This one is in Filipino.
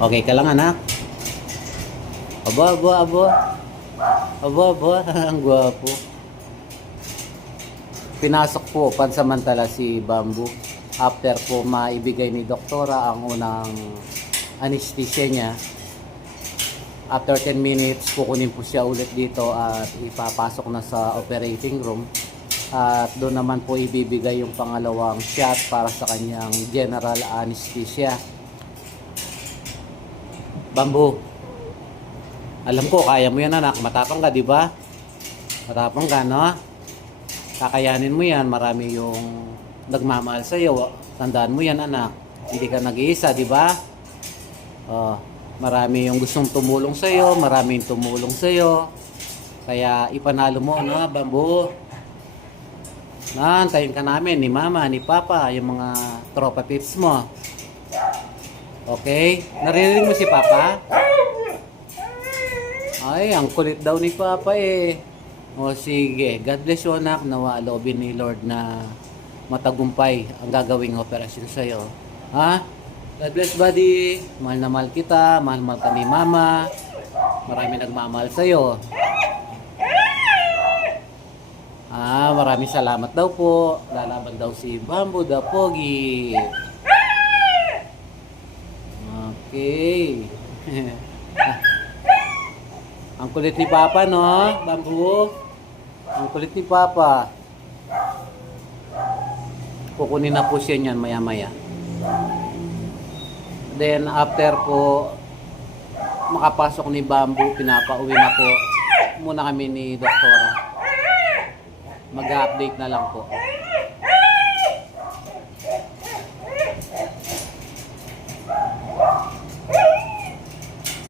Okay ka lang, anak? Aba, aba, aba. Aba, aba. Ang gwapo. Pinasok po pansamantala si Bamboo. After po maibigay ni doktora ang unang anesthesia niya. After 10 minutes, kukunin po siya ulit dito at ipapasok na sa operating room. At doon naman po ibibigay yung pangalawang shot para sa kanyang general anesthesia. Bamboo, alam ko kaya mo yan, anak. Matapang ka, di ba? Matapang ka, no? Kakayanin mo yan. Marami yung nagmamahal sa iyo. Tandaan mo yan, anak. Hindi ka nag-iisa, di ba? Marami yung gustong tumulong sa iyo, maraming tumulong sa iyo. Kaya ipanalo mo, no, Bamboo? Naantayin ka namin ni Mama, ni Papa, yung mga tropa pips mo. Okay? Naririnig mo si Papa? Ay, ang kulit daw ni Papa eh. O sige, God bless you, anak. Nawa loobin ni Lord na matagumpay ang gagawing operasyon sa'yo. Ha? God bless, buddy. Mahal na mahal kita. Mahal ka ni Mama. Marami nagmamahal sa'yo. Maraming salamat daw po. Lalaban daw si Bamboo the Pogi. Okay. Ang kulit ni Papa, no? Bamboo. Ang kulit ni Papa. Kukunin na po siya niyan maya-maya. Then, after po makapasok ni Bamboo, pinapauwi na po muna kami ni Doktora. Mag-update na lang po.